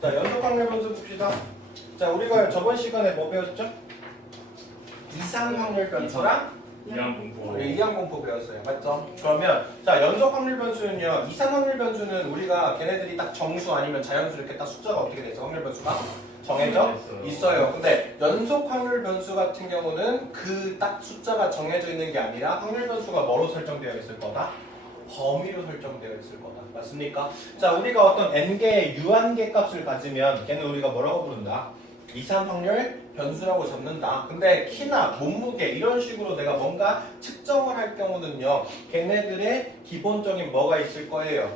자, 연속 확률 변수 봅시다. 자, 우리가 저번 시간에 뭐 배웠죠? 이상 확률 변수랑 이항공포. 우리 이항공포 배웠어요. 맞죠? 그러면 자, 연속 확률 변수는요. 이상 확률 변수는 우리가 걔네들이 딱 정수 아니면 자연수 이렇게 딱 숫자가 어떻게 돼 있어? 확률 변수가 정해져 있어요. 근데 연속 확률 변수 같은 경우는 그 딱 숫자가 정해져 있는 게 아니라 확률 변수가 뭐로 설정되어 있을 거다? 범위로 설정되어 있을 거다. 맞습니까? 자, 우리가 어떤 n개의 유한계 값을 가지면 걔는 우리가 뭐라고 부른다? 이상 확률 변수라고 잡는다. 근데 키나 몸무게 이런 식으로 내가 뭔가 측정을 할 경우는요. 걔네들의 기본적인 뭐가 있을 거예요?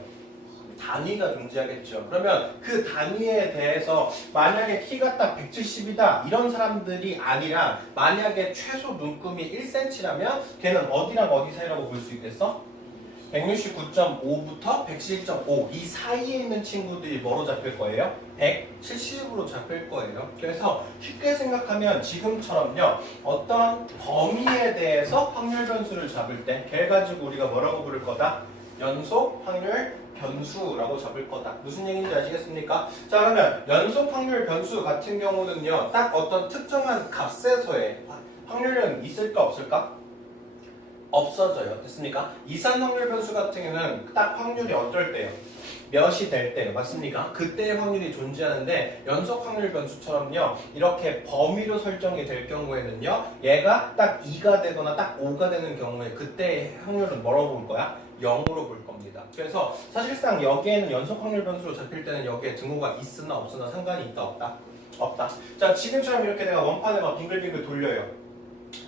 단위가 존재하겠죠. 그러면 그 단위에 대해서 만약에 키가 딱 170이다 이런 사람들이 아니라 만약에 최소 눈금이 1cm라면 걔는 어디랑 어디 사이라고 볼 수 있겠어? 169.5부터 111.5 이 사이에 있는 친구들이 뭐로 잡힐 거예요? 170으로 잡힐 거예요. 그래서 쉽게 생각하면 지금처럼요. 어떤 범위에 대해서 확률 변수를 잡을 때 걔 가지고 우리가 뭐라고 부를 거다? 연속 확률 변수라고 잡을 거다. 무슨 얘기인지 아시겠습니까? 자, 그러면 연속 확률 변수 같은 경우는요. 딱 어떤 특정한 값에서의 확률은 있을까 없을까? 없어져요. 됐습니까? 이산 확률 변수 같은 경우는 딱 확률이 어떨 때요? 몇이 될 때요. 맞습니까? 그때의 확률이 존재하는데 연속 확률 변수처럼요. 이렇게 범위로 설정이 될 경우에는요. 얘가 딱 2가 되거나 딱 5가 되는 경우에 그때의 확률은 뭐라고 볼 거야? 0으로 볼 겁니다. 그래서 사실상 여기에는 연속 확률 변수로 잡힐 때는 여기에 등호가 있으나 없으나 상관이 있다 없다? 없다. 자, 지금처럼 이렇게 내가 원판을 막 빙글빙글 돌려요.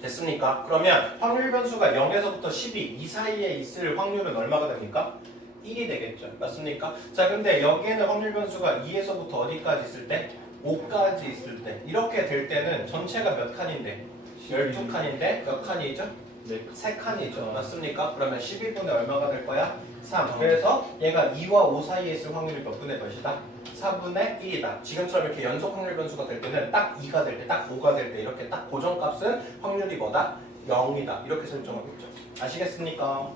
됐습니까? 그러면 확률 변수가 0에서부터 12 이 사이에 있을 확률은 얼마가 됩니까? 1이 되겠죠. 맞습니까? 자, 근데 여기에는 확률 변수가 2에서부터 어디까지 있을 때? 5까지 있을 때. 이렇게 될 때는 전체가 몇 칸인데? 12칸인데 몇 칸이죠? 네. 3칸이죠. 맞습니까? 그러면 12분의 얼마가 될 거야? 3. 그래서 얘가 2와 5 사이에 있을 확률이 몇 분의 몇이다? 4분의 1이다. 지금처럼 이렇게 연속 확률 변수가 될 때는 딱 2가 될 때, 딱 5가 될 때 이렇게 딱 고정값은 확률이 뭐다? 0이다. 이렇게 설정하겠죠. 아시겠습니까?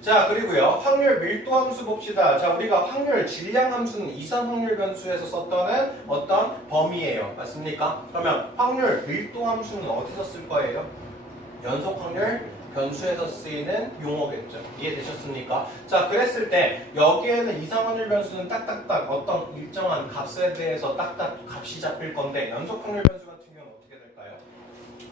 자, 그리고요. 확률 밀도 함수 봅시다. 자, 우리가 확률 질량 함수는 이산 확률 변수에서 썼던 어떤 범위예요. 맞습니까? 그러면 확률 밀도 함수는 어디서 쓸 거예요? 연속 확률 변수에서 쓰이는 용어겠죠. 이해되셨습니까? 자, 그랬을 때 여기에는 이상 확률 변수는 딱딱딱 어떤 일정한 값에 대해서 딱딱 값이 잡힐 건데 연속 확률 변수 같은 경우는 어떻게 될까요?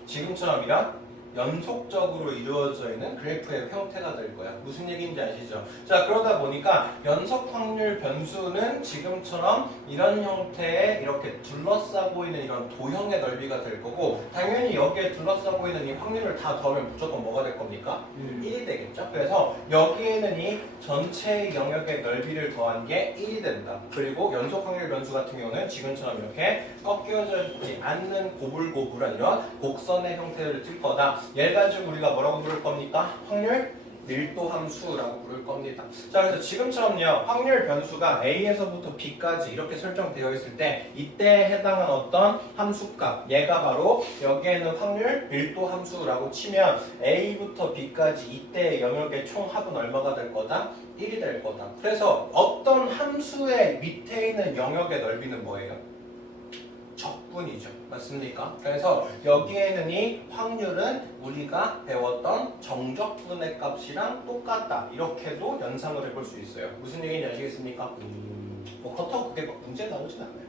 지금처럼이랑 연속적으로 이루어져 있는 그래프의 형태가 될 거야. 무슨 얘기인지 아시죠? 자, 그러다 보니까 연속 확률 변수는 지금처럼 이런 형태의 이렇게 둘러싸고 있는 이런 도형의 넓이가 될 거고 당연히 여기에 둘러싸고 있는 이 확률을 다 더하면 무조건 뭐가 될 겁니까? 1이 되겠죠? 그래서 여기에는 이 전체 영역의 넓이를 더한 게 1이 된다. 그리고 연속 확률 변수 같은 경우는 지금처럼 이렇게 꺾여져 있지 않는 고불고불한 이런 곡선의 형태를 띌 거다. 얘를 가지고 우리가 뭐라고 부를 겁니까? 확률 밀도 함수라고 부를 겁니다. 자, 그래서 지금처럼요. 확률 변수가 A에서부터 B까지 이렇게 설정되어 있을 때 이때에 해당한 어떤 함수값 얘가 바로 여기에는 확률 밀도 함수라고 치면 A부터 B까지 이때의 영역의 총 합은 얼마가 될 거다? 1이 될 거다. 그래서 어떤 함수의 밑에 있는 영역의 넓이는 뭐예요? 적분이죠. 맞습니까? 그래서 여기에는 이 확률은 우리가 배웠던 정적분의 값이랑 똑같다. 이렇게도 연상을 해볼 수 있어요. 무슨 얘기인지 아시겠습니까? 그렇다고 그게 막 문제 나오진 않아요.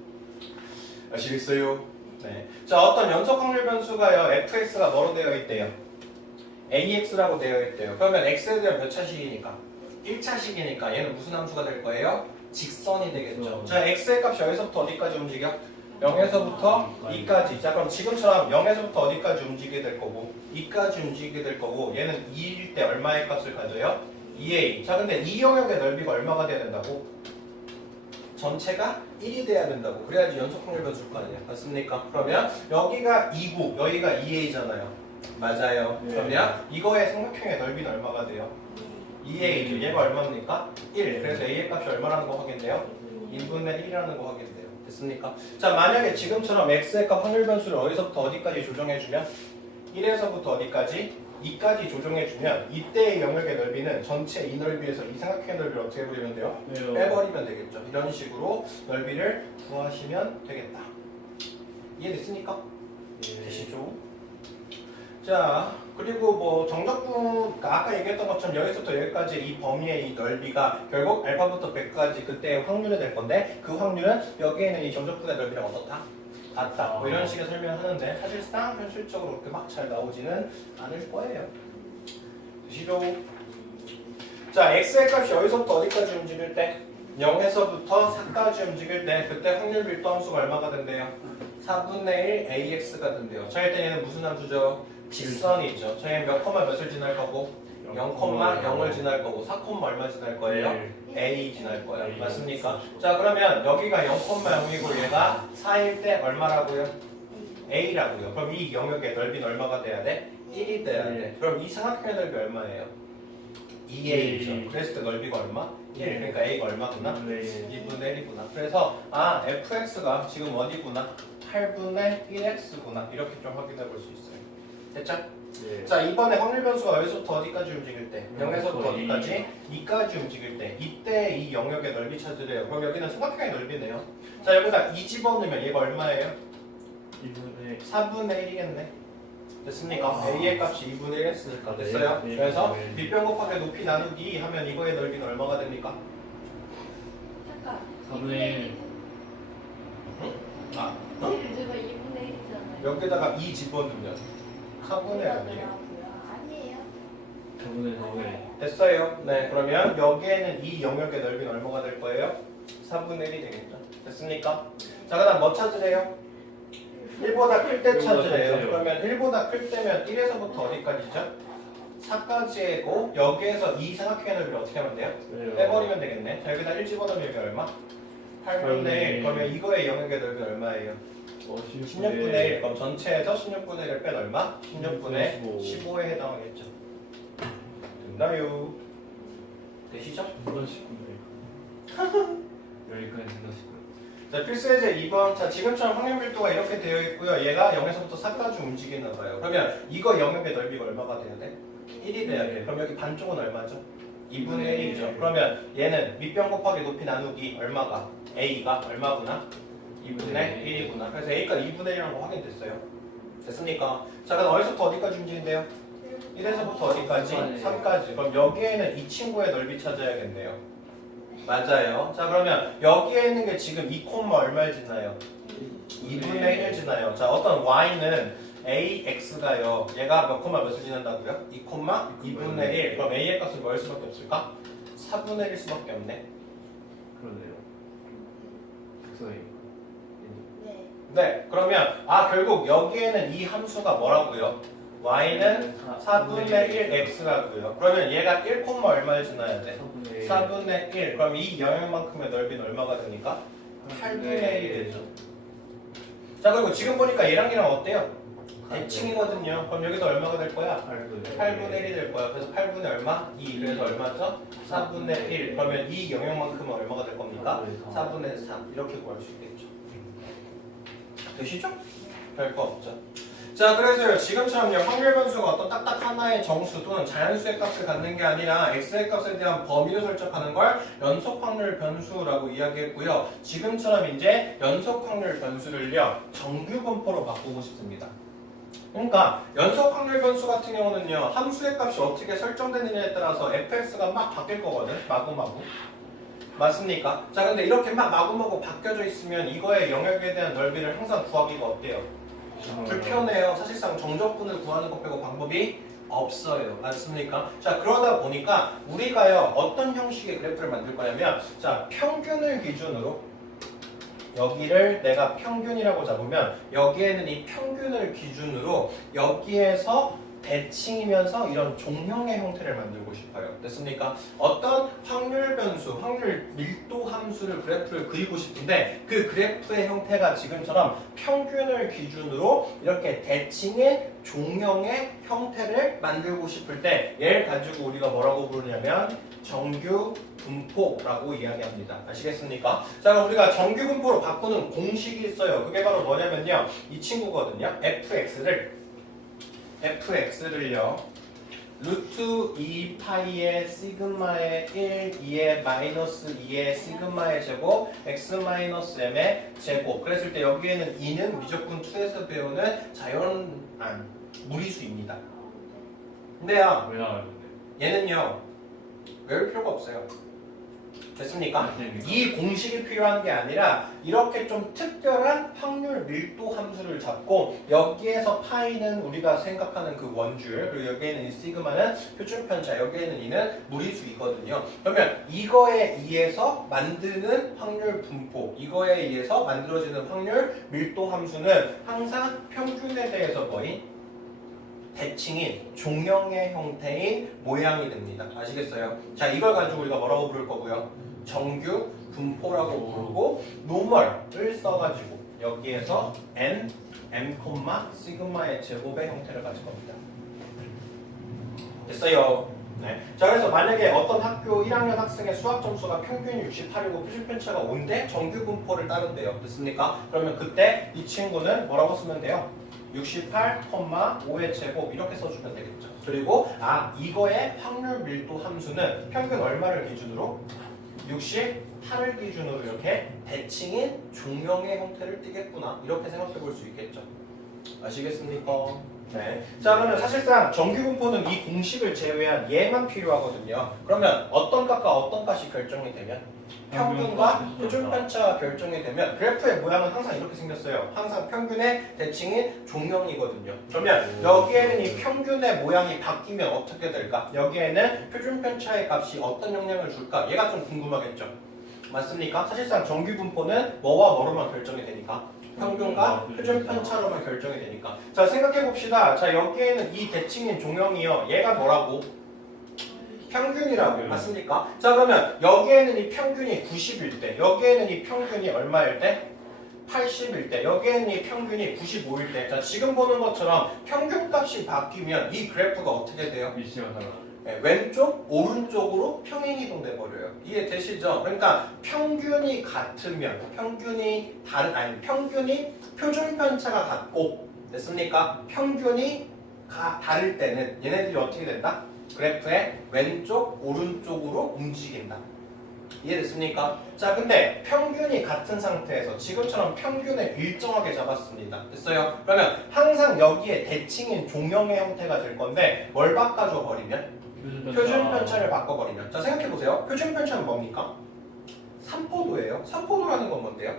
아시겠어요? 네. 자, 어떤 연속 확률 변수가요. fx가 뭐로 되어 있대요? ax라고 되어 있대요. 그러면 x에 대한 몇 차식이니까? 1차식이니까 얘는 무슨 함수가 될 거예요? 직선이 되겠죠. 자, x의 값이 여기서부터 어디까지 움직여? 0에서부터 2까지. 자, 그럼 지금처럼 0에서부터 어디까지 움직이게 될 거고 2까지 움직이게 될 거고 얘는 2일 때 얼마의 값을 가져요? 2a. 자, 근데 이 영역의 넓이가 얼마가 돼야 된다고? 전체가 1이 돼야 된다고. 그래야지 연속 확률 변수일 거 아니야. 맞습니까? 그러면 여기가 2고 여기가 2a잖아요. 맞아요. 네. 그러면 이거의 삼각형의 넓이는 얼마가 돼요? 2a죠. 얘가 얼마입니까? 1. 그래서 a의 값이 얼마라는 거 확인돼요? 1분의 1이라는 거 확인돼요. 됐습니까? 자, 만약에 지금처럼 x의 값 확률 변수를 어디서부터 어디까지 조정해주면 1에서부터 어디까지? 2까지 조정해주면 이때의 영역의 넓이는 전체 이 넓이에서 이 삼각형의 넓이를 어떻게 해버리면 돼요? 빼버리면 되겠죠. 이런 식으로 넓이를 구하시면 되겠다. 이해됐습니까? 되시죠? 자, 그리고 뭐 정적분 아까 얘기했던 것처럼 여기서부터 여기까지 이 범위의 이 넓이가 결국 알파부터 100까지 그때의 확률이 될 건데 그 확률은 여기에는 이 정적분의 넓이랑 어떻다? 같다. 뭐 이런 식의 설명을 하는데 사실상 현실적으로 그렇게 막 잘 나오지는 않을 거예요. 되시죠? 자, x의 값이 여기서부터 어디까지 움직일 때? 0에서부터 4까지 움직일 때 그때 확률 밀도 함수가 얼마가 된대요? 4분의 1 AX가 된대요. 자, 일단 얘는 무슨 함수죠? 직선이죠. 저희 몇 콤마 몇을 지날 거고 0,0을 지날 거고 4, 얼마 지날 거예요? A 지날 거예요. 맞습니까? 자, 그러면 여기가 0,0이고 얘가 4일 때 얼마라고요? A라고요. 그럼 이 영역의 넓이는 얼마가 돼야 돼? 1이 돼야 돼. 그럼 이 삼각형의 넓이 얼마예요? 2A죠. 그랬을 때 넓이가 얼마? 1. 그러니까 A가 얼마구나? 2분의 1이구나. 그래서 fx가 지금 어디구나? 8분의 1x구나. 이렇게 좀 확인해 볼 수 있어요. 됐죠? 네. 자, 이번에 확률 변수가 여기서부터 어디까지 움직일 때? 0에서부터 어디까지? 2까지 움직일 때 이때 이 영역의 넓이 찾으래요. 그럼 여기는 삼각형의 넓이네요. 자, 여기다 2 집어넣으면 얘가 얼마예요? 2분의 4분의 1이겠네. 됐습니까? A의 값이 2분의 1 했으니까 됐어요? 네. 그래서 네. 밑변 곱하기 높이 나누기 하면 이거의 넓이는 얼마가 됩니까? 잠깐. 4분의 1. 아, 제가 2분의 1이잖아요. 여기다가 2 집어넣으면 4분의 1이에요. 아니에요. 4분의 4분의 됐어요. 네, 그러면 여기에는 이 영역의 넓이는 얼마가 될 거예요? 4분의 1이 되겠죠. 됐습니까? 자, 그 다음 뭐 찾으래요? 1보다 클 때 찾으래요. 그러면 1보다 클 때면 1에서부터 어디까지죠? 4까지고 여기에서 이 삼각형의 넓이를 어떻게 하면 돼요? 빼버리면 되겠네. 자, 여기다 1 집어넣으면 여기 얼마? 8분의 1. 그러면 이거의 영역의 넓이는 얼마예요? 16분의 1. 그럼 전체에서 16분의 1을 뺀 얼마? 16분의 15에 해당하겠죠. 됐나요? 되시죠? 여기까지 생각했고요. 자, 필수예제 2번. 자, 지금처럼 확률 밀도가 이렇게 되어 있고요. 얘가 0에서부터 4까지 움직이나 봐요. 그러면 이거 영역의 넓이가 얼마가 돼야 돼? 1이 돼야 돼. 그럼 여기 반쪽은 얼마죠? 2분의 1이죠. 그러면 얘는 밑변 곱하기 높이 나누기 얼마가? A가 얼마구나? 2분의 1이구나. 그래서 A가 2분의 1이라는 거 확인됐어요. 됐습니까? 자, 그럼 어디서부터 어디까지 움직인대요? 1에서부터 어디까지? 3까지. 그럼 여기에는 이 친구의 넓이 찾아야겠네요. 맞아요. 자, 그러면 여기에 있는 게 지금 2, 얼마를 지나요? 2분의 1 지나요. 자, 어떤 y는 ax가요. 얘가 몇 몇을 지난다고요? 2, 2분의 1. 그럼 a의 값은 뭐일 수밖에 없을까? 4분의 1일 수밖에 없네. 그러네요. 독서에 네. 네, 그러면 결국 여기에는 이 함수가 뭐라고요? y는 4분의 1 x라고요. 그러면 얘가 1, 얼마를 지나야 돼? 4분의 1. 그럼 이 영역만큼의 넓이는 얼마가 되니까? 8분의 1이 되죠. 자, 그리고 지금 보니까 얘랑 얘랑 어때요? 대칭이거든요. 그럼 여기서 얼마가 될 거야? 8분의 1이 될 거야. 그래서 8분의 얼마? 2. 그래서 얼마죠? 4분의 1. 그러면 이 영역만큼은 얼마가 될 겁니까? 4분의 3. 이렇게 구할 수 있겠죠. 되시죠? 별거 없죠. 자, 그래서요, 지금처럼요, 확률 변수가 어떤 딱딱 하나의 정수 또는 자연수의 값을 갖는 게 아니라 x의 값에 대한 범위를 설정하는 걸 연속 확률 변수라고 이야기했고요. 지금처럼 이제 연속 확률 변수를요, 정규 분포로 바꾸고 싶습니다. 그러니까 연속 확률 변수 같은 경우는요, 함수의 값이 어떻게 설정되느냐에 따라서 fx가 막 바뀔 거거든, 마구마구. 맞습니까? 자, 근데 이렇게 막 마구마구 바뀌어져 있으면 이거의 영역에 대한 넓이를 항상 구하기가 어때요? 불편해요. 사실상 정적분을 구하는 것 빼고 방법이 없어요. 맞습니까? 자, 그러다 보니까 우리가요, 어떤 형식의 그래프를 만들 거냐면, 자, 평균을 기준으로 여기를 내가 평균이라고 잡으면 여기에는 이 평균을 기준으로 여기에서 대칭이면서 이런 종형의 형태를 만들고 싶어요. 됐습니까? 어떤 확률 변수, 확률 밀도 함수를 그래프를 그리고 싶은데 그 그래프의 형태가 지금처럼 평균을 기준으로 이렇게 대칭의 종형의 형태를 만들고 싶을 때 얘를 가지고 우리가 뭐라고 부르냐면 정규 분포라고 이야기합니다. 아시겠습니까? 자, 그럼 우리가 정규 분포로 바꾸는 공식이 있어요. 그게 바로 뭐냐면요, 이 친구거든요. fx를요 루트 2파이의 시그마의 1, 2의 마이너스 2의 시그마의 제곱, x 마이너스 m의 제곱. 그랬을 때 여기에는 2는 미적분 2에서 배우는 무리수입니다. 근데요, 왜 나와요 근데? 얘는요, 외울 필요가 없어요. 됐습니까? 이 공식이 필요한 게 아니라 이렇게 좀 특별한 확률 밀도 함수를 잡고 여기에서 파이는 우리가 생각하는 그 원줄, 그리고 여기에는 이 시그마는 표준편차, 여기에는 이는 무리수이거든요. 그러면 이거에 의해서 만드는 확률 분포, 이거에 의해서 만들어지는 확률 밀도 함수는 항상 평균에 대해서 뭐인? 대칭인 종형의 형태인 모양이 됩니다. 아시겠어요? 자, 이걸 가지고 우리가 뭐라고 부를 거고요? 정규 분포라고 부르고 노멀을 써가지고 여기에서 n, m, 시그마의 제곱의 형태를 가질 겁니다. 됐어요? 네. 자, 그래서 만약에 어떤 학교 1학년 학생의 수학 점수가 평균 68이고 표준편차가 5인데 정규 분포를 따른대요. 됐습니까? 그러면 그때 이 친구는 뭐라고 쓰면 돼요? 68,5의 제곱 이렇게 써주면 되겠죠. 그리고 이거의 확률 밀도 함수는 평균 얼마를 기준으로? 68을 기준으로 이렇게 대칭인 종형의 형태를 띠겠구나 이렇게 생각해 볼 수 있겠죠. 아시겠습니까? 네. 자, 그러면 사실상 정규 분포는 이 공식을 제외한 얘만 필요하거든요. 그러면 어떤 값과 어떤 값이 결정이 되면? 평균과 표준편차가 결정이 되면 그래프의 모양은 항상 이렇게 생겼어요. 항상 평균의 대칭인 종형이거든요. 그러면 여기에는 이 평균의 모양이 바뀌면 어떻게 될까? 여기에는 표준편차의 값이 어떤 영향을 줄까? 얘가 좀 궁금하겠죠. 맞습니까? 사실상 정규 분포는 뭐와 뭐로만 결정이 되니까 평균과 표준편차로만 결정이 되니까. 자, 생각해 봅시다. 자, 여기에는 이 대칭인 종형이요. 얘가 뭐라고? 평균이라고. 맞습니까? 자, 그러면 여기에는 이 평균이 90일 때, 여기에는 이 평균이 얼마일 때? 80일 때, 여기에는 이 평균이 95일 때. 자, 지금 보는 것처럼 평균값이 바뀌면 이 그래프가 어떻게 돼요? 위치가 달라. 네, 왼쪽, 오른쪽으로 평행 이동돼 버려요. 이해되시죠? 그러니까 평균이 같으면 평균이 평균이 표준편차가 같고 됐습니까? 평균이 다를 때는 얘네들이 어떻게 된다? 그래프의 왼쪽, 오른쪽으로 움직인다. 이해됐습니까? 자, 근데 평균이 같은 상태에서 지금처럼 평균을 일정하게 잡았습니다. 됐어요? 그러면 항상 여기에 대칭인 종형의 형태가 될 건데 뭘 바꿔줘 버리면? 표준편차를 바꿔버리면. 자, 생각해보세요. 표준편차는 뭡니까? 삼포도예요. 삼포도라는 건 뭔데요?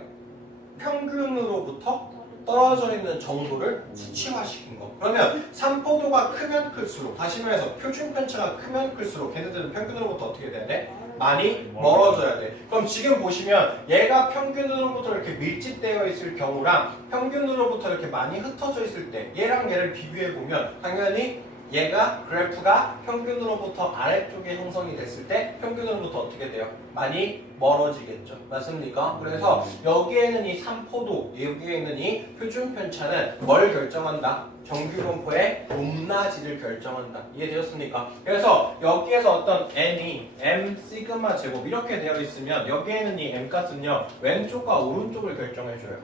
평균으로부터 떨어져 있는 정도를 수치화시킨 거. 그러면 삼포도가 크면 클수록, 다시 말해서 표준편차가 크면 클수록 걔네들은 평균으로부터 어떻게 돼야 돼? 많이 멀어져야 돼. 그럼 지금 보시면 얘가 평균으로부터 이렇게 밀집되어 있을 경우랑 평균으로부터 이렇게 많이 흩어져 있을 때 얘랑 얘를 비교해 보면 당연히 얘가 그래프가 평균으로부터 아래쪽에 형성이 됐을 때 평균으로부터 어떻게 돼요? 많이 멀어지겠죠. 맞습니까? 그래서 여기에는 이 삼포도, 여기에 있는 이 표준편차는 뭘 결정한다? 정규분포의 높낮이를 결정한다. 이해되셨습니까? 그래서 여기에서 어떤 n이 m 시그마 제곱 이렇게 되어 있으면 여기에는 이 m 값은요 왼쪽과 오른쪽을 결정해줘요.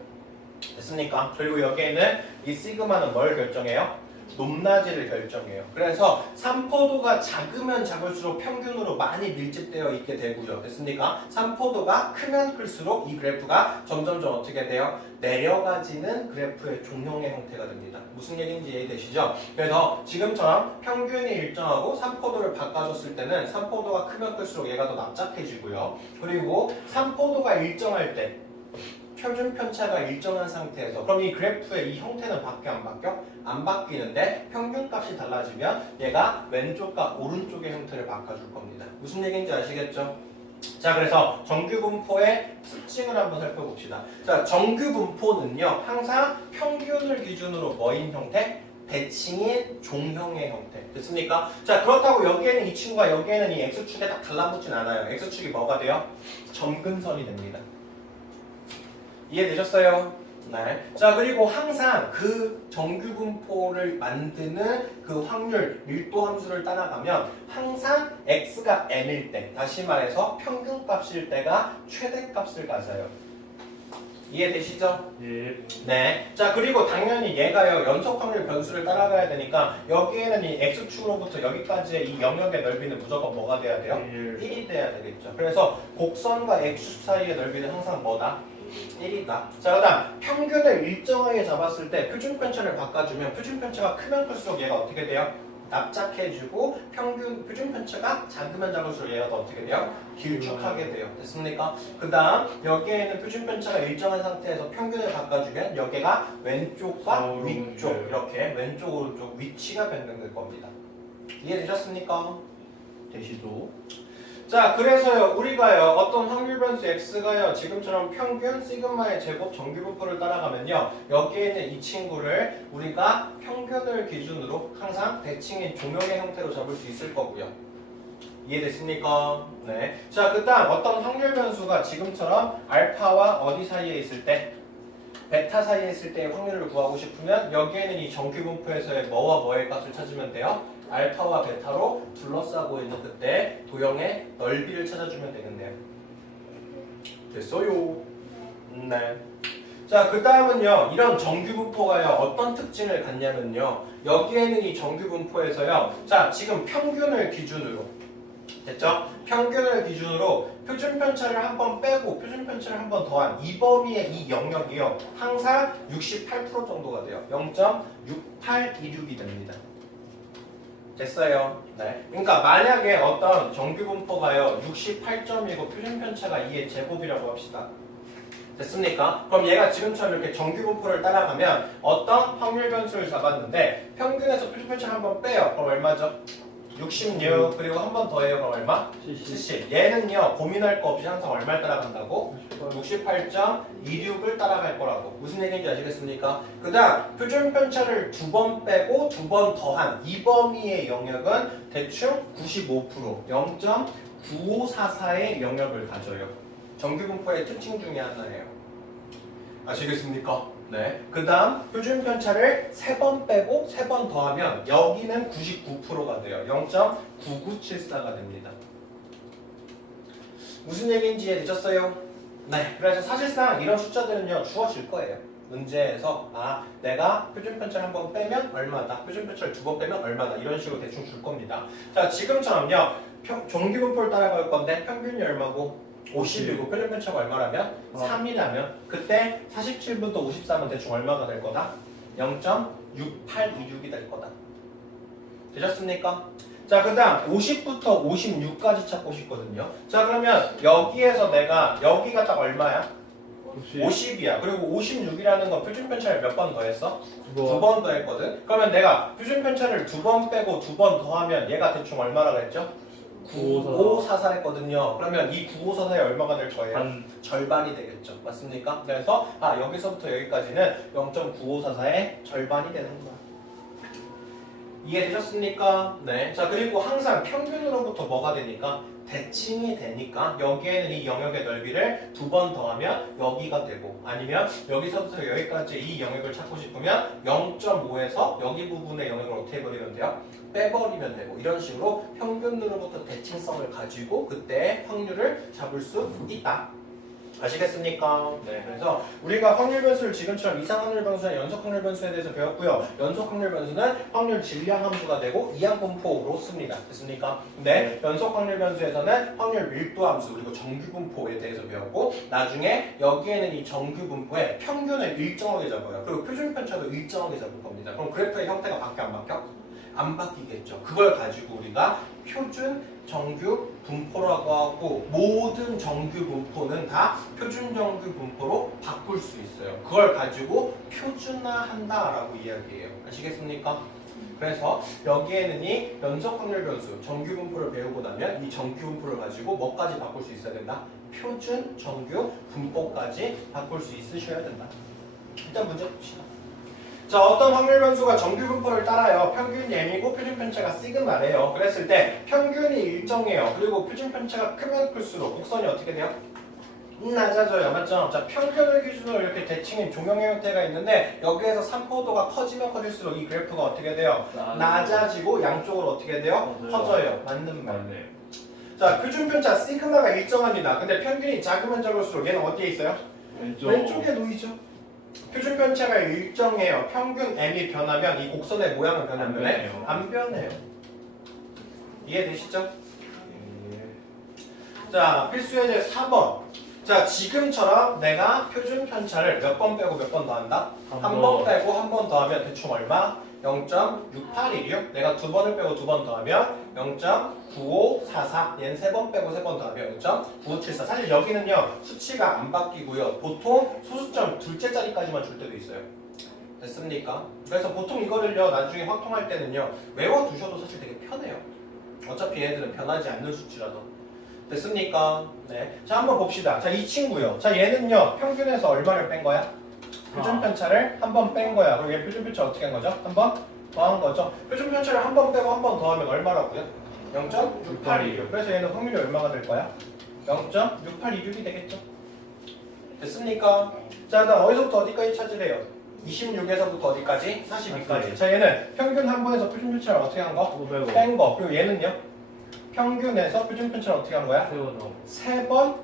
됐습니까? 그리고 여기에는 이 시그마는 뭘 결정해요? 높낮이를 결정해요. 그래서 삼포도가 작으면 작을수록 평균으로 많이 밀집되어 있게 되고요. 됐습니까? 삼포도가 크면 클수록 이 그래프가 점점점 어떻게 돼요? 내려가지는 그래프의 종형의 형태가 됩니다. 무슨 얘기인지 이해되시죠? 그래서 지금처럼 평균이 일정하고 삼포도를 바꿔줬을 때는 삼포도가 크면 클수록 얘가 더 납작해지고요. 그리고 삼포도가 일정할 때 표준편차가 일정한 상태에서 그럼 이 그래프의 이 형태는 바뀌어 안 바뀌어? 안 바뀌는데 평균값이 달라지면 얘가 왼쪽과 오른쪽의 형태를 바꿔줄 겁니다. 무슨 얘기인지 아시겠죠? 자, 그래서 정규분포의 특징을 한번 살펴봅시다. 자, 정규분포는요 항상 평균을 기준으로 뭐인 형태? 대칭인 종형의 형태. 됐습니까? 자, 그렇다고 여기에는 이 친구가 여기에는 이 x축에 딱 달라붙진 않아요. x축이 뭐가 돼요? 점근선이 됩니다. 이해되셨어요? 네. 자, 그리고 항상 그 정규분포를 만드는 그 확률 밀도 함수를 따라가면 항상 x가 m일 때, 다시 말해서 평균값일 때가 최대값을 가져요. 이해되시죠? 예. 네. 자, 그리고 당연히 얘가요, 연속 확률 변수를 따라가야 되니까 여기에는 이 x축으로부터 여기까지의 이 영역의 넓이는 무조건 뭐가 돼야 돼요? 1이 돼야 되겠죠. 그래서 곡선과 x축 사이의 넓이는 항상 뭐다? 1이다. 자, 그 다음 평균을 일정하게 잡았을 때 표준편차를 바꿔주면 표준편차가 크면 클수록 얘가 어떻게 돼요? 납작해지고 표준편차가 작으면 작을수록 얘가 더 어떻게 돼요? 길쭉하게 돼요. 됐습니까? 그 다음 여기에는 표준편차가 일정한 상태에서 평균을 바꿔주면 여기가 왼쪽과 위쪽 이렇게 왼쪽 오른쪽 위치가 변경될 겁니다. 이해되셨습니까? 되시죠? 자, 그래서요 우리가요 어떤 확률 변수 x가요 지금처럼 평균 시그마의 제곱 정규분포를 따라가면요 여기에 있는 이 친구를 우리가 평균을 기준으로 항상 대칭인 종용의 형태로 잡을 수 있을 거고요. 이해됐습니까? 네. 자, 그 다음 어떤 확률 변수가 지금처럼 알파와 어디 사이에 있을 때 베타 사이에 있을 때의 확률을 구하고 싶으면 여기에는 이 정규분포에서의 뭐와 뭐의 값을 찾으면 돼요. 알파와 베타로 둘러싸고 있는 그때 도형의 넓이를 찾아주면 되겠네요. 됐어요. 네. 자, 그 다음은요 이런 정규분포가요 어떤 특징을 갖냐면요 여기에는 이 정규분포에서요 자 지금 평균을 기준으로 됐죠? 평균을 기준으로 표준편차를 한 번 빼고 표준편차를 한 번 더한 이 범위의 이 영역이요 항상 68% 정도가 돼요. 0.6826이 됩니다. 됐어요. 네. 그러니까 만약에 어떤 정규분포가요 68점이고 표준편차가 2의 제곱이라고 합시다. 됐습니까? 그럼 얘가 지금처럼 이렇게 정규분포를 따라가면 어떤 확률 변수를 잡았는데 평균에서 표준편차를 한 번 빼요. 그럼 얼마죠? 66 그리고 한 번 더해요. 그럼 얼마? 70. 얘는요 고민할 거 없이 항상 얼마를 따라간다고? 68.26을 따라갈 거라고. 무슨 얘기인지 아시겠습니까? 그 다음 표준편차를 두 번 빼고 두 번 더한 이 범위의 영역은 대충 95% 0.9544의 영역을 가져요. 정규분포의 특징 중에 하나예요. 아시겠습니까? 네. 그 다음 표준편차를 3번 빼고 3번 더하면 여기는 99%가 돼요. 0.9974가 됩니다. 무슨 얘기인지 이해되셨어요? 네. 그래서 사실상 이런 숫자들은요 주어질 거예요. 문제에서 내가 표준편차를 한 번 빼면 얼마다, 표준편차를 두 번 빼면 얼마다 이런 식으로 대충 줄 겁니다. 자, 지금처럼요 정규분포를 따라갈 건데 평균이 얼마고 50이고 표준편차가 얼마라면? 3이라면 그때 47부터 54면 대충 얼마가 될 거다? 0.6826이 될 거다. 되셨습니까? 자, 그 다음 50부터 56까지 찾고 싶거든요. 자, 그러면 여기에서 내가 여기가 딱 얼마야? 50이야. 그리고 56이라는 건 표준편차를 몇 번 더했어? 두 번 더했거든. 그러면 내가 표준편차를 두 번 빼고 두 번 더하면 얘가 대충 얼마라고 했죠? 9544 했거든요. 그러면 이 9544에 얼마가 될 거예요? 절반이 되겠죠. 맞습니까? 그래서 여기서부터 여기까지는 0.9544의 절반이 되는 거야. 이해되셨습니까? 네. 자, 그리고 항상 평균으로부터 뭐가 되니까? 대칭이 되니까 여기에는 이 영역의 넓이를 두 번 더하면 여기가 되고 아니면 여기서부터 여기까지 이 영역을 찾고 싶으면 0.5에서 여기 부분의 영역을 어떻게 버리면 돼요? 빼버리면 되고 이런 식으로 평균으로부터 대칭성을 가지고 그때 확률을 잡을 수 있다. 아시겠습니까? 네, 그래서 우리가 확률 변수를 지금처럼 이상 확률 변수나 연속 확률 변수에 대해서 배웠고요. 연속 확률 변수는 확률 질량 함수가 되고 이항 분포로 씁니다. 됐습니까? 네, 연속 확률 변수에서는 확률 밀도 함수 그리고 정규 분포에 대해서 배웠고 나중에 여기에는 이 정규 분포의 평균을 일정하게 잡아요. 그리고 표준 편차도 일정하게 잡을 겁니다. 그럼 그래프의 형태가 바뀌어 안 바뀌어? 안 바뀌겠죠. 그걸 가지고 우리가 표준 정규 분포라고 하고 모든 정규 분포는 다 표준 정규 분포로 바꿀 수 있어요. 그걸 가지고 표준화한다라고 이야기해요. 아시겠습니까? 그래서 여기에는 이 연속 확률 변수 정규 분포를 배우고 나면 이 정규 분포를 가지고 뭐까지 바꿀 수 있어야 된다? 표준 정규 분포까지 바꿀 수 있으셔야 된다. 일단 문제 봅시다. 자, 어떤 확률 변수가 정규 분포를 따라요. 평균이 m이고 표준 편차가 시그마래요. 그랬을 때 평균이 일정해요. 그리고 표준 편차가 크면 클수록 곡선이 어떻게 돼요? 낮아져요. 맞죠? 자, 평균을 기준으로 이렇게 대칭인 종형의 형태가 있는데 여기에서 산포도가 커지면 커질수록 이 그래프가 어떻게 돼요? 낮아지고 양쪽으로 어떻게 돼요? 커져요. 맞는 말. 자, 표준 편차 시그마가 일정합니다. 근데 평균이 작으면 작을수록 얘는 어디에 있어요? 왼쪽에 놓이죠. 표준 편차가 일정해요. 평균 m이 변하면 이 곡선의 모양은 변하는데 안 변해요. 이해되시죠? 자, 필수 예제 4번. 자, 지금처럼 내가 표준 편차를 몇 번 빼고 몇 번 더한다? 한 번 빼고 한 번 더하면 대충 얼마? 0.6816. 내가 두 번을 빼고 두 번 더하면 0.9544. 얘는 세 번 빼고 세 번 더하면 0.9574. 사실 여기는요 수치가 안 바뀌고요. 보통 소수점 둘째 자리까지만 줄 때도 있어요. 됐습니까? 그래서 보통 이거를요 나중에 확통할 때는요 외워두셔도 사실 되게 편해요. 어차피 얘네들은 변하지 않는 수치라서. 됐습니까? 네. 자, 한번 봅시다. 자, 이 친구요. 자, 얘는요 평균에서 얼마를 뺀 거야? 표준 편차를 한 번 뺀 거야. 그럼 얘 표준 편차 어떻게 한 거죠? 한 번 더한 거죠. 표준 편차를 한 번 빼고 한 번 더하면 얼마라고요? 0.6826. 그래서 얘는 확률이 얼마가 될 거야? 0.6826이 되겠죠. 됐습니까? 자, 그다음 어디서부터 어디까지 찾으래요? 26에서부터 어디까지? 42까지. 자, 얘는 평균 한 번에서 표준 편차를 어떻게 한 거? 뺀 거. 그리고 얘는요? 평균에서 표준 편차를 어떻게 한 거야? 세 번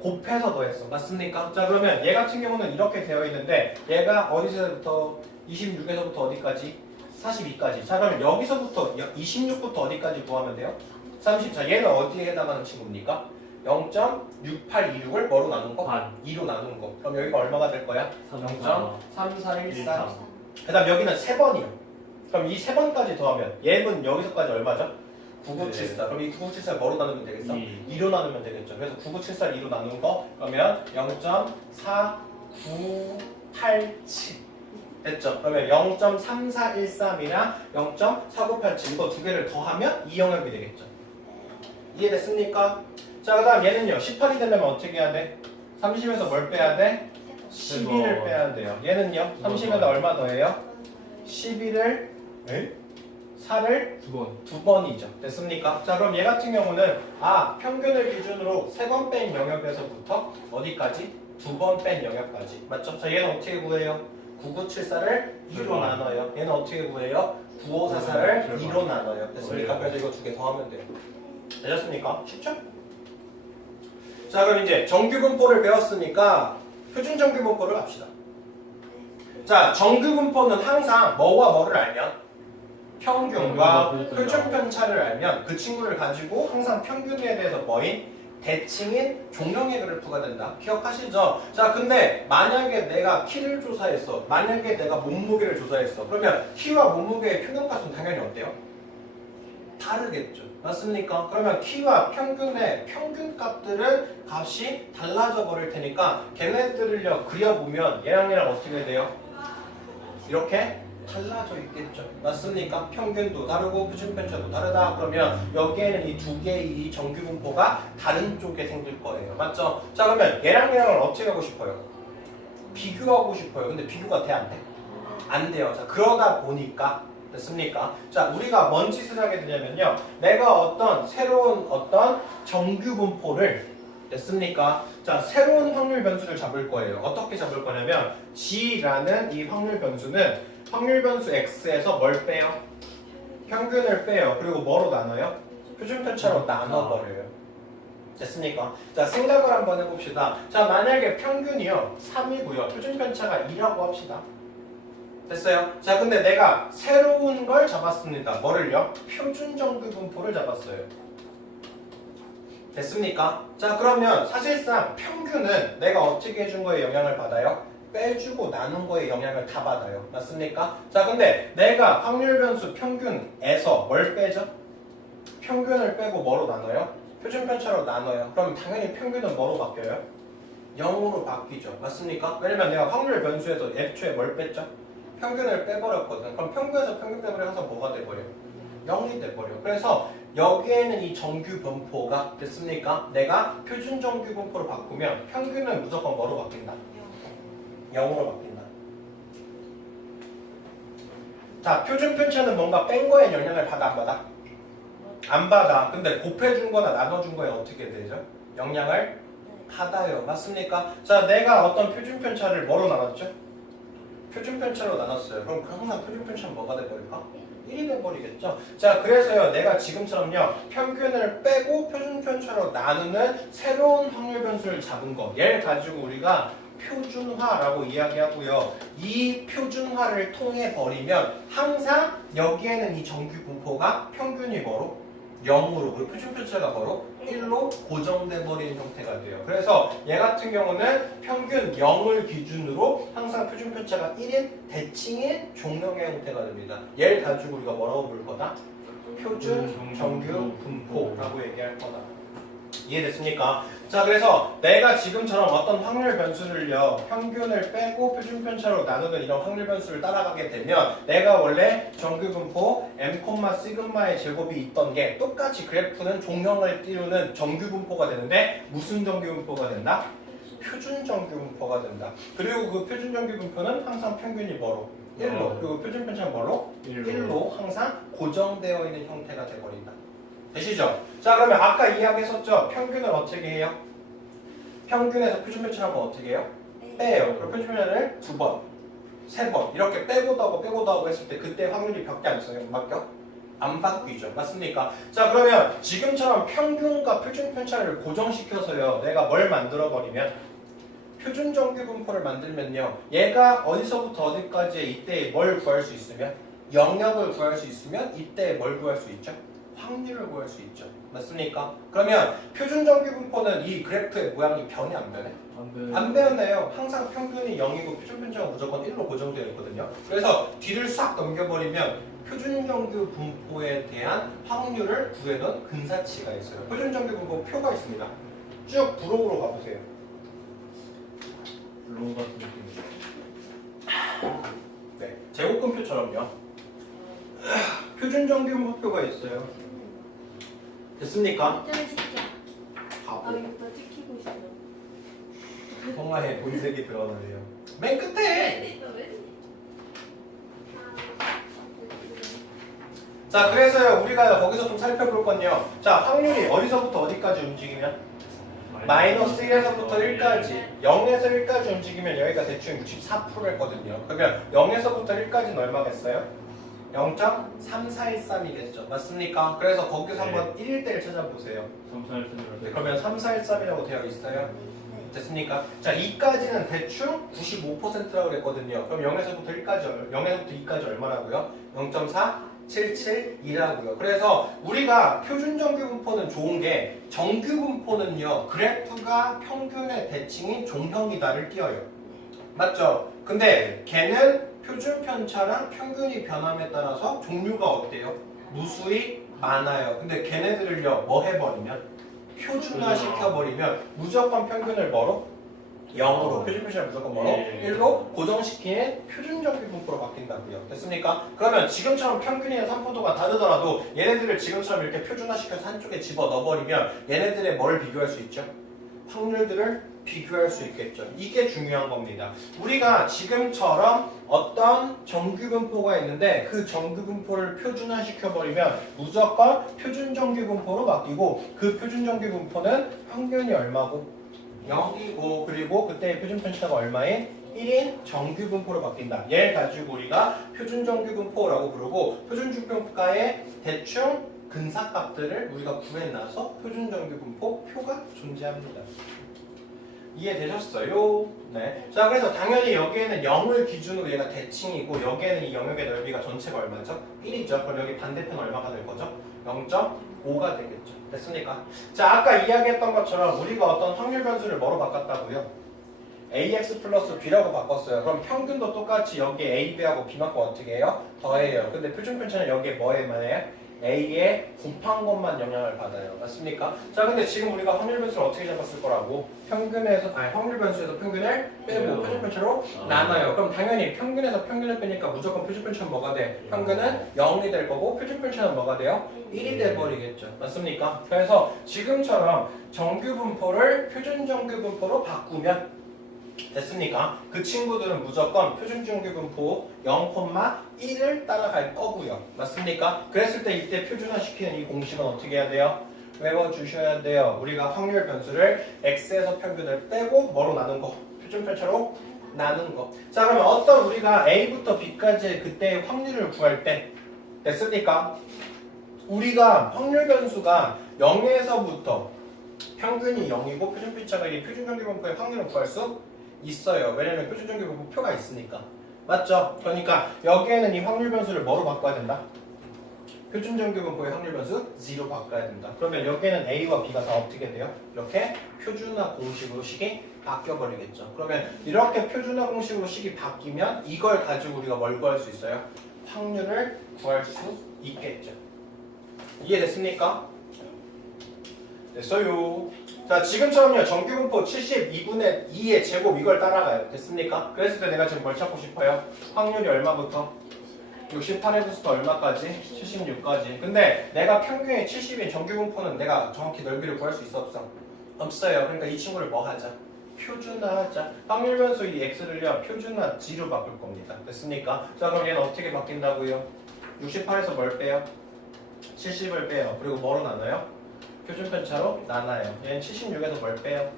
곱해서 더했어. 맞습니까? 자, 그러면 얘 같은 경우는 이렇게 되어 있는데 얘가 어디서부터 26에서부터 어디까지? 42까지. 자, 그러면 여기서부터 26부터 어디까지 구하면 돼요? 30. 자, 얘는 어디에 해당하는 친구입니까? 0.6826을 뭐로 나눈 거? 반. 2로 나눈 거. 그럼 여기가 얼마가 될 거야? 0.3413. 0.3413. 그다음 여기는 세 번이요. 그럼 이 세 번까지 더하면 얘는 여기서까지 얼마죠? 9974. 그럼 이 9974 뭐로 나누면 되겠어? 2로 나누면 되겠죠. 그래서 9974를 2로 나눈 거 그러면 0.4987 됐죠? 그러면 0.3413이랑 0.4987 이거 두 개를 더하면 이 영역이 되겠죠. 이해됐습니까? 자, 그 다음 얘는요 18이 되려면 어떻게 해야 돼? 30에서 뭘 빼야 돼? 12를 빼야 돼요. 얘는요 30에다 얼마 더해요? 12를 4를 두 번이죠. 됐습니까? 자, 그럼 얘 같은 경우는 평균을 기준으로 세 번 뺀 영역에서부터 어디까지? 두 번 뺀 영역까지. 맞죠? 자, 얘는 어떻게 구해요? 9974를 2로 나눠요. 얘는 어떻게 구해요? 9544를 2로 나눠요. 됐습니까? 그래서 이거 두 개 더하면 돼요. 되셨습니까? 쉽죠? 자, 그럼 이제 정규분포를 배웠으니까 표준 정규분포를 합시다. 자, 정규분포는 항상 뭐와 뭐를 알면 평균과 표준 편차를 알면 그 친구를 가지고 항상 평균에 대해서 뭐인? 대칭인 종형의 그래프가 된다. 기억하시죠? 자, 근데 만약에 내가 키를 조사했어. 만약에 내가 몸무게를 조사했어. 그러면 키와 몸무게의 평균값은 당연히 어때요? 다르겠죠. 맞습니까? 그러면 키와 평균의 평균값들은 값이 달라져 버릴 테니까 걔네들을요 그려보면 얘랑 얘랑 어떻게 돼요? 이렇게 달라져 있겠죠. 맞습니까? 평균도 다르고 표준 편차도 다르다. 그러면 여기에는 이 두 개의 이 정규분포가 다른 쪽에 생길 거예요. 맞죠? 자, 그러면 얘랑 얘랑을 어떻게 하고 싶어요? 비교하고 싶어요. 근데 비교가 돼? 안 돼? 안 돼요. 자, 그러다 보니까 됐습니까? 자, 우리가 뭔 짓을 하게 되냐면요. 내가 어떤 새로운 어떤 정규분포를 됐습니까? 자, 새로운 확률 변수를 잡을 거예요. 어떻게 잡을 거냐면 G라는 이 확률 변수는 확률 변수 X에서 뭘 빼요? 평균을 빼요. 그리고 뭐로 나눠요? 표준 편차로 나눠버려요. 됐습니까? 자, 생각을 한번 해봅시다. 자, 만약에 평균이요 3이고요. 표준 편차가 2라고 합시다. 됐어요? 자, 근데 내가 새로운 걸 잡았습니다. 뭐를요? 표준 정규분포를 잡았어요. 됐습니까? 자, 그러면 사실상 평균은 내가 어떻게 해준 거에 영향을 받아요? 빼주고 나눈 거에 영향을 다 받아요. 맞습니까? 자, 근데 내가 확률 변수 평균에서 뭘 빼죠? 평균을 빼고 뭐로 나눠요? 표준 편차로 나눠요. 그럼 당연히 평균은 뭐로 바뀌어요? 0으로 바뀌죠. 맞습니까? 왜냐면 내가 확률 변수에서 애초에 뭘 뺐죠? 평균을 빼버렸거든. 그럼 평균에서 평균 빼버려 항상 뭐가 돼버려? 0이 돼버려. 그래서 여기에는 이 정규분포가 됐습니까? 내가 표준 정규분포로 바꾸면 평균은 무조건 뭐로 바뀐다? 0으로 바뀐다. 자, 표준 편차는 뭔가 뺀 거에 영향을 받아 안 받아? 안 받아. 근데 곱해준 거나 나눠준 거에 어떻게 되죠? 영향을 받아요. 맞습니까? 자, 내가 어떤 표준 편차를 뭐로 나눴죠? 표준 편차로 나눴어요. 그럼 항상 표준 편차는 뭐가 돼버릴까? 1이 돼버리겠죠. 자, 그래서요, 내가 지금처럼요, 평균을 빼고 표준편차로 나누는 새로운 확률 변수를 잡은 거, 얘를 가지고 우리가 표준화라고 이야기하고요. 이 표준화를 통해 버리면 항상 여기에는 이 정규 분포가 평균이 뭐로? 0으로, 그리고 표준편차가 뭐로? 1로 고정돼 버리는 형태가 돼요. 그래서 얘 같은 경우는 평균 0을 기준으로 항상 표준편차가 1인 대칭의 종령의 형태가 됩니다. 얘를 가지고 우리가 뭐라고 부를 거다? 표준 정규 분포라고 얘기할 거다. 이해됐습니까? 자, 그래서 내가 지금처럼 어떤 확률 변수를요, 평균을 빼고 표준편차로 나누는 이런 확률 변수를 따라가게 되면 내가 원래 정규분포 m, 시그마의 제곱이 있던 게 똑같이 그래프는 종형을 띄우는 정규분포가 되는데 무슨 정규분포가 된다? 표준 정규분포가 된다. 그리고 그 표준 정규분포는 항상 평균이 뭐로? 1로. 그리고 표준편차는 뭐로? 1로 항상 고정되어 있는 형태가 돼버린다. 되시죠? 자, 그러면 아까 이야기했었죠? 평균을 어떻게 해요? 평균에서 표준편차를 하면 어떻게 해요? 빼요. 그럼 표준편차를 2번, 3번 이렇게 빼고도 하고 했을 때 그때 확률이 밖에 안 써요. 바뀌어? 안 바뀌죠. 맞습니까? 자, 그러면 지금처럼 평균과 표준편차를 고정시켜서요, 내가 뭘 만들어버리면 표준 정규 분포를 만들면요, 얘가 어디서부터 어디까지의 이때에 뭘 구할 수 있으면 영역을 구할 수 있으면 이때에 뭘 구할 수 있죠? 확률을 구할 수 있죠. 맞습니까? 그러면 표준 정규 분포는 이 그래프의 모양이 변해 안 변해? 안 변해요. 항상 평균이 0이고 표준편차가 무조건 1로 고정되어 있거든요. 그래서 뒤를 싹 넘겨버리면 표준 정규 분포에 대한 확률을 구해놓은 근사치가 있어요. 표준 정규 분포 표가 있습니다. 쭉 부록으로 가보세요. 로우 같은 느낌. 네, 제곱근표처럼요. 표준 정규 분포가 있어요. 됐습니까? 좀 시켜. 바보. 아, 이거 더 찍히고 있어. 성화에 본색이 드러나네요. 맨 끝에. 자, 그래서요, 우리가 거기서 좀 살펴볼 건요. 자, 확률이 어디서부터 어디까지 움직이면? 마이너스 1에서부터 1까지, 0에서 1까지 움직이면 여기가 대충 64%였거든요. 그러면 0에서부터 1까지는 얼마겠어요? 0.3413이겠죠. 맞습니까? 그래서 거기서 한번 1일 때를 찾아보세요. 3,4,1,3 네, 그러면 3413이라고 되어 있어요. 됐습니까? 자, 2까지는 대충 95%라고 그랬거든요. 그럼 0에서부터 1까지, 0에서부터 2까지 얼마라고요? 0.4772라고요. 그래서 우리가 표준 정규 분포는 좋은 게 정규 분포는요, 그래프가 평균의 대칭인 종형이다를 띄어요. 맞죠? 근데 걔는 표준 편차랑 평균이 변함에 따라서 종류가 어때요? 무수히 많아요. 근데 걔네들을요, 뭐 해버리면? 표준화 시켜버리면 무조건 평균을 뭐로? 0으로, 표준 편차를 무조건 뭐로? 1로 고정시키는 표준 정규 분포로 바뀐다고요. 됐습니까? 그러면 지금처럼 평균이나 산포도가 다르더라도 얘네들을 지금처럼 이렇게 표준화 시켜서 한쪽에 집어 넣어버리면 얘네들의 뭘 비교할 수 있죠? 확률들을 비교할 수 있겠죠. 이게 중요한 겁니다. 우리가 지금처럼 어떤 정규 분포가 있는데 그 정규 분포를 표준화 시켜버리면 무조건 표준 정규 분포로 바뀌고 그 표준 정규 분포는 평균이 얼마고? 0이고 그리고 그때의 표준 편차가 얼마인? 1인 정규 분포로 바뀐다. 얘를 가지고 우리가 표준 정규 분포라고 부르고 표준 중평가의 대충 근사값들을 우리가 구해놔서 표준 정규 분포 표가 존재합니다. 이해되셨어요? 네. 자, 그래서 당연히 여기에는 0을 기준으로 얘가 대칭이고 여기에는 이 영역의 넓이가 전체가 얼마죠? 1이죠. 그럼 여기 반대편 얼마가 될 거죠? 0.5가 되겠죠. 됐습니까? 자, 아까 이야기했던 것처럼 우리가 어떤 확률 변수를 뭐로 바꿨다고요? ax 플러스 b라고 바꿨어요. 그럼 평균도 똑같이 여기에 a, b하고 b만큼 어떻게 해요? 더해요. 근데 표준편차는 여기에 뭐에만 해요? a에 곱한 것만 영향을 받아요. 맞습니까? 자, 근데 지금 우리가 확률 변수를 어떻게 잡았을 거라고? 확률 변수에서 평균을 빼고 표준편차로 나눠요. 그럼 당연히 평균에서 평균을 빼니까 무조건 표준편차는 뭐가 돼? 평균은 0이 될 거고 표준편차는 뭐가 돼요? 1이 돼버리겠죠. 맞습니까? 그래서 지금처럼 정규 분포를 표준 정규 분포로 바꾸면 됐습니까? 그 친구들은 무조건 표준 정규 분포 0,1을 따라갈 거고요. 맞습니까? 그랬을 때 이때 표준화 시키는 이 공식은 어떻게 해야 돼요? 외워주셔야 돼요. 우리가 확률 변수를 x에서 평균을 빼고 뭐로 나눈 거? 표준 편차로 나눈 거. 자, 그러면 어떤 우리가 a부터 b까지의 그때의 확률을 구할 때 됐습니까? 우리가 확률 변수가 0에서부터 평균이 0이고 표준 편차가 표준 정규분포의 확률을 구할 수 있어요. 왜냐면 표준 정규분포 표가 있으니까. 맞죠? 그러니까 여기에는 이 확률 변수를 뭐로 바꿔야 된다? 표준 정규분포의 확률 변수 0로 바꿔야 된다. 그러면 여기에는 A와 B가 다 어떻게 돼요? 이렇게 표준화 공식으로 식이 바뀌어버리겠죠. 그러면 이렇게 표준화 공식으로 식이 바뀌면 이걸 가지고 우리가 뭘 구할 수 있어요? 확률을 구할 수 있겠죠. 이해됐습니까? 됐어요. 자, 지금처럼요. 정규분포 72분의 2의 제곱 이걸 따라가요. 됐습니까? 그랬을 때 내가 지금 뭘 찾고 싶어요? 확률이 얼마부터? 68에서부터 얼마까지? 76까지. 근데 내가 평균이 70인 정규분포는 내가 정확히 넓이를 구할 수 있어 없어? 없어요. 그러니까 이 친구를 뭐 하자? 표준화하자. 확률 변수 이 x를요. 표준화 g로 바꿀 겁니다. 됐습니까? 자, 그럼 얘는 어떻게 바뀐다고요? 68에서 뭘 빼요? 70을 빼요. 그리고 뭐로 나눠요? 표준 편차로 나눠요. 얘는 76에서 뭘 빼요?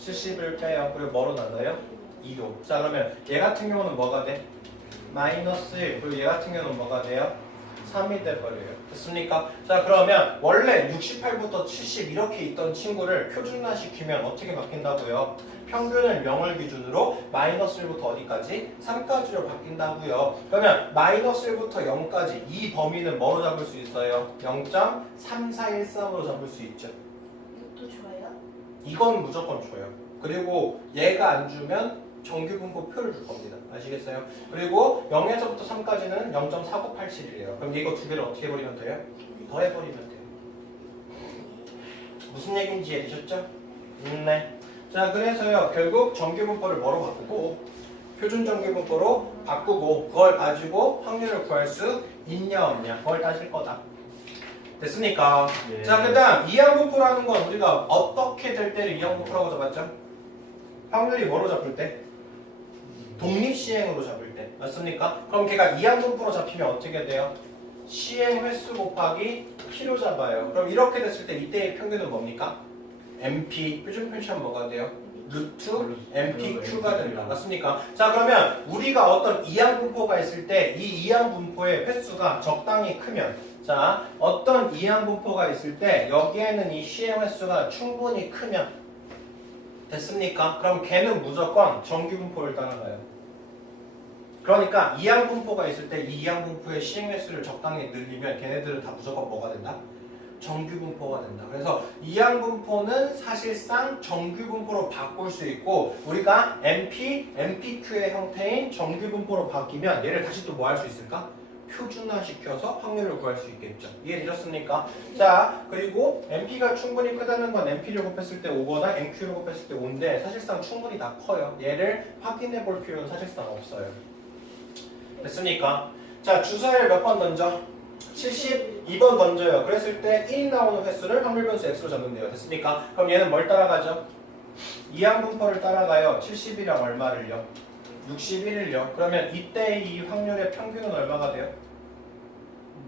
70을 빼요. 그리고 뭐로 나눠요? 2로. 자, 그러면 얘 같은 경우는 뭐가 돼? 마이너스 1. 그리고 얘 같은 경우는 뭐가 돼요? 3이 돼버려요. 됐습니까? 자, 그러면 원래 68부터 70 이렇게 있던 친구를 표준화시키면 어떻게 바뀐다고요? 평균을 0을 기준으로 마이너스 1부터 어디까지? 3까지로 바뀐다고요. 그러면 마이너스 1부터 0까지 이 범위는 뭐로 잡을 수 있어요? 0.3413으로 잡을 수 있죠. 이것도 좋아요? 이건 무조건 줘요. 그리고 얘가 안 주면 정규분포 표를 줄 겁니다. 아시겠어요? 그리고 0에서부터 3까지는 0.4987이에요. 그럼 이거 두 개를 어떻게 해버리면 돼요? 더해버리면 돼요. 무슨 얘기인지 이해되셨죠? 네. 자, 그래서요. 결국 정규분포를 뭐로 바꾸고 표준 정규분포로 바꾸고 그걸 가지고 확률을 구할 수 있냐 없냐 그걸 따질 거다. 됐습니까? 예. 자, 그 다음 이항분포라는 건 우리가 어떻게 될 때를 이항분포라고 잡았죠? 확률이 뭐로 잡을 때? 독립시행으로 잡을 때. 맞습니까? 그럼 걔가 이항분포로 잡히면 어떻게 돼요? 시행 횟수 곱하기 P로 잡아요. 그럼 이렇게 됐을 때 이때의 평균은 뭡니까? MP, 표준 편차는 뭐가 돼요? 루트 MPQ가 된다. 맞습니까? 자, 그러면 우리가 어떤 이항분포가 있을 때 이 이항분포의 횟수가 적당히 크면 자, 어떤 이항분포가 있을 때 여기에는 이 시행 횟수가 충분히 크면 됐습니까? 그럼 걔는 무조건 정규분포를 따라가요. 그러니까 이항분포가 있을 때 이 이항분포의 시행 횟수를 적당히 늘리면 걔네들은 다 무조건 뭐가 된다? 정규분포가 된다. 그래서 이항분포는 사실상 정규분포로 바꿀 수 있고 우리가 MP, MPQ의 형태인 정규분포로 바뀌면 얘를 다시 또 뭐 할 수 있을까? 표준화시켜서 확률을 구할 수 있겠죠. 이해되셨습니까? 자, 그리고 MP가 충분히 크다는 건 MP를 곱했을 때 5거나 MQ를 곱했을 때 5인데 사실상 충분히 다 커요. 얘를 확인해 볼 필요는 사실상 없어요. 됐습니까? 자, 주사위를 몇 번 던져? 72번 던져요. 그랬을 때 1 나오는 횟수를 확률 변수 x로 잡는데요. 됐습니까? 그럼 얘는 뭘 따라가죠? 이항분포를 따라가요. 70이랑 얼마를요? 61일요. 그러면 이때 이 확률의 평균은 얼마가 돼요?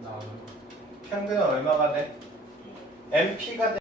나와요. 평균은 얼마가 돼? MP가